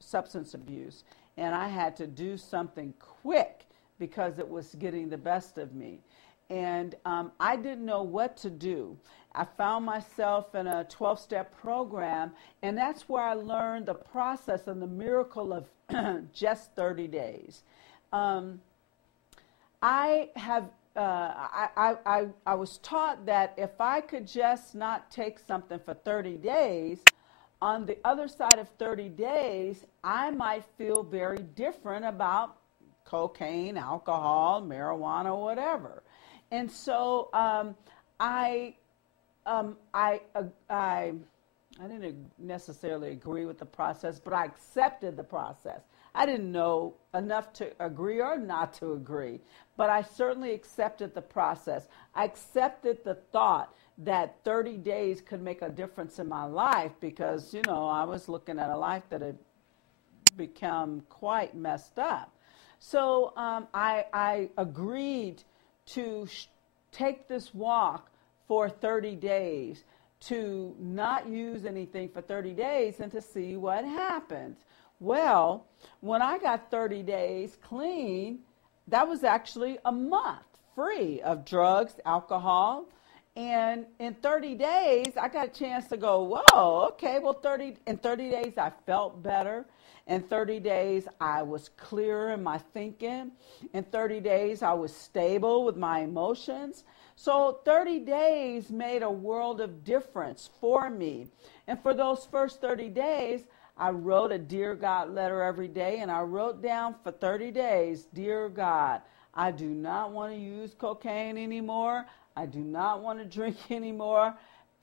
substance abuse, and I had to do something quick because it was getting the best of me. And I didn't know what to do. I found myself in a 12-step program, and that's where I learned the process and the miracle of just 30 days. I was taught that if I could just not take something for 30 days, on the other side of 30 days, I might feel very different about cocaine, alcohol, marijuana, whatever. And so I didn't necessarily agree with the process, but I accepted the process. I didn't know enough to agree or not to agree, but I certainly accepted the process. I accepted the thought that 30 days could make a difference in my life because, I was looking at a life that had become quite messed up. So I agreed to take this walk for 30 days, to not use anything for 30 days and to see what happens. Well, when I got 30 days clean, that was actually a month free of drugs, alcohol. And in 30 days, I got a chance to go, whoa, okay, well, in 30 days, I felt better. In 30 days, I was clearer in my thinking. In 30 days, I was stable with my emotions. So 30 days made a world of difference for me. And for those first 30 days, I wrote a Dear God letter every day, and I wrote down for 30 days, Dear God, I do not want to use cocaine anymore. I do not want to drink anymore.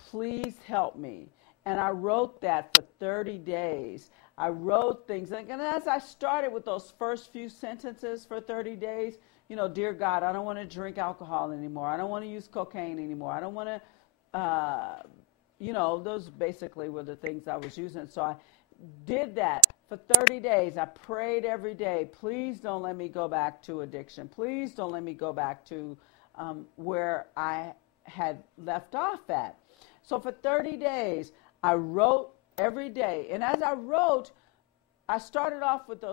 Please help me. And I wrote that for 30 days. I wrote things. And as I started with those first few sentences for 30 days, Dear God, I don't want to drink alcohol anymore. I don't want to use cocaine anymore. I don't want to, those basically were the things I was using. So I did that for 30 days. I prayed every day. Please don't let me go back to addiction. Please don't let me go back to where I had left off at. So for 30 days, I wrote every day. And as I wrote, I started off with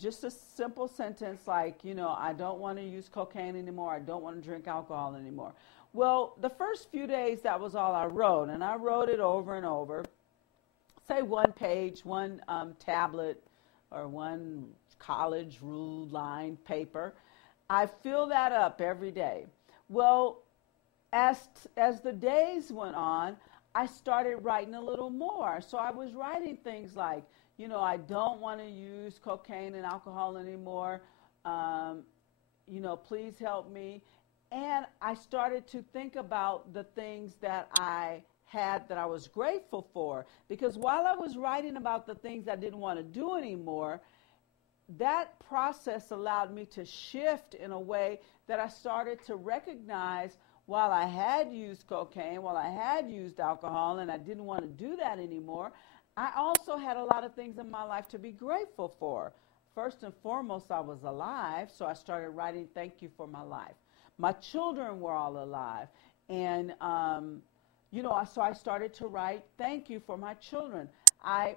just a simple sentence like, I don't want to use cocaine anymore. I don't want to drink alcohol anymore. Well, the first few days, that was all I wrote. And I wrote it over and over. Say one page, one tablet, or one college ruled line paper. I fill that up every day. Well, as the days went on, I started writing a little more. So I was writing things like, I don't want to use cocaine and alcohol anymore. Please help me. And I started to think about the things that I had that I was grateful for. Because while I was writing about the things I didn't want to do anymore, that process allowed me to shift in a way that I started to recognize while I had used cocaine, while I had used alcohol, and I didn't want to do that anymore, I also had a lot of things in my life to be grateful for. First and foremost, I was alive, so I started writing thank you for my life. My children were all alive, and so I started to write thank you for my children.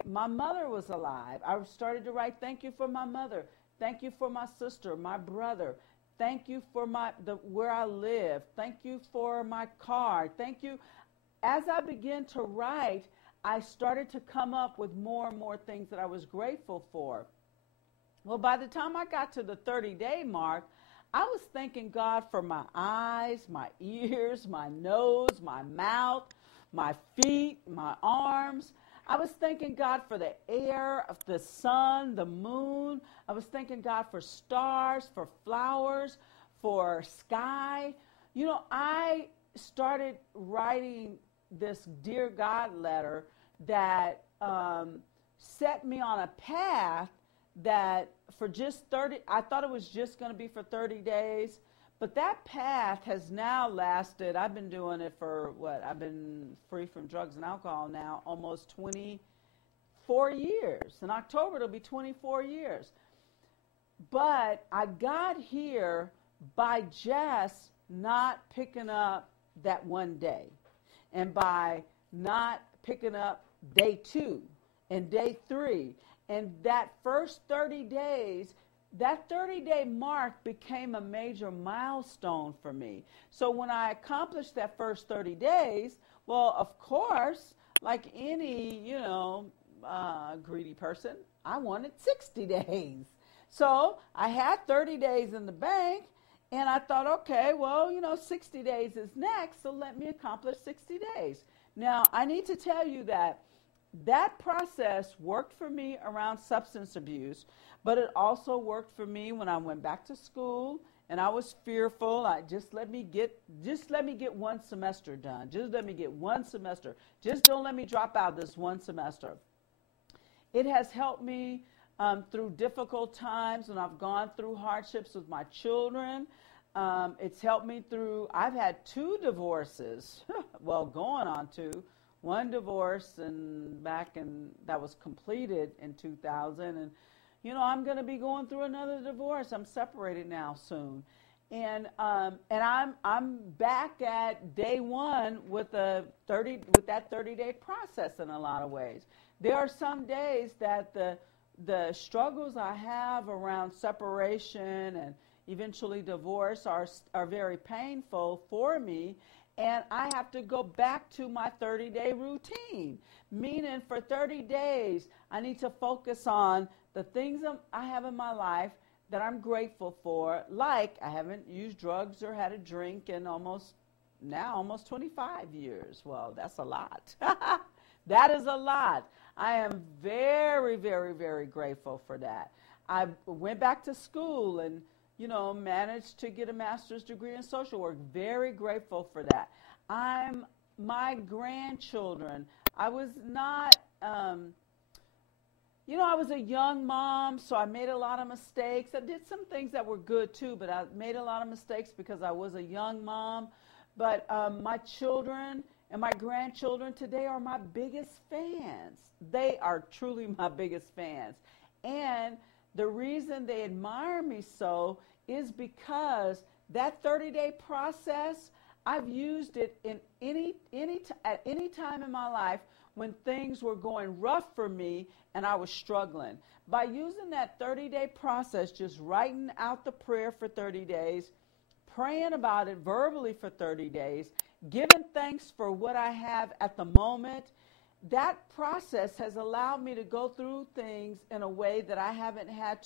My mother was alive. I started to write thank you for my mother. Thank you for my sister, my brother. Thank you for where I live. Thank you for my car. Thank you. As I began to write, I started to come up with more and more things that I was grateful for. Well, by the time I got to the 30-day mark, I was thanking God for my eyes, my ears, my nose, my mouth, my feet, my arms. I was thanking God for the air, the sun, the moon. I was thanking God for stars, for flowers, for sky. I started writing this Dear God letter that set me on a path that for just 30, I thought it was just going to be for 30 days, but that path has now lasted. I've been doing it for I've been free from drugs and alcohol now almost 24 years. In October, it'll be 24 years. But I got here by just not picking up that one day, and by not picking up day 2 and day 3 And that first 30 days, that 30-day mark became a major milestone for me. So when I accomplished that first 30 days, well, of course, like any, greedy person, I wanted 60 days. So I had 30 days in the bank, and I thought, okay, well, 60 days is next, so let me accomplish 60 days. Now, I need to tell you that process worked for me around substance abuse, but it also worked for me when I went back to school and I was fearful. Just let me get one semester done. Just let me get one semester. Just don't let me drop out this one semester. It has helped me through difficult times when I've gone through hardships with my children. It's helped me through, I've had 2 divorces, well, going on 2. One divorce that was completed in 2000, and I'm going to be going through another divorce. I'm separated now soon, and I'm back at day 1 with that 30-day process in a lot of ways. There are some days that the struggles I have around separation and eventually divorce are very painful for me. And I have to go back to my 30-day routine, meaning for 30 days, I need to focus on the things I have in my life that I'm grateful for, like I haven't used drugs or had a drink in almost 25 years. Well, that's a lot. That is a lot. I am very, very, very grateful for that. I went back to school and managed to get a master's degree in social work. Very grateful for that. My grandchildren, I was not, I was a young mom, so I made a lot of mistakes. I did some things that were good too, but I made a lot of mistakes because I was a young mom. But my children and my grandchildren today are my biggest fans. They are truly my biggest fans. And the reason they admire me so is because that 30-day process, I've used it at any time in my life when things were going rough for me and I was struggling. By using that 30-day process, just writing out the prayer for 30 days, praying about it verbally for 30 days, giving thanks for what I have at the moment, that process has allowed me to go through things in a way that I haven't had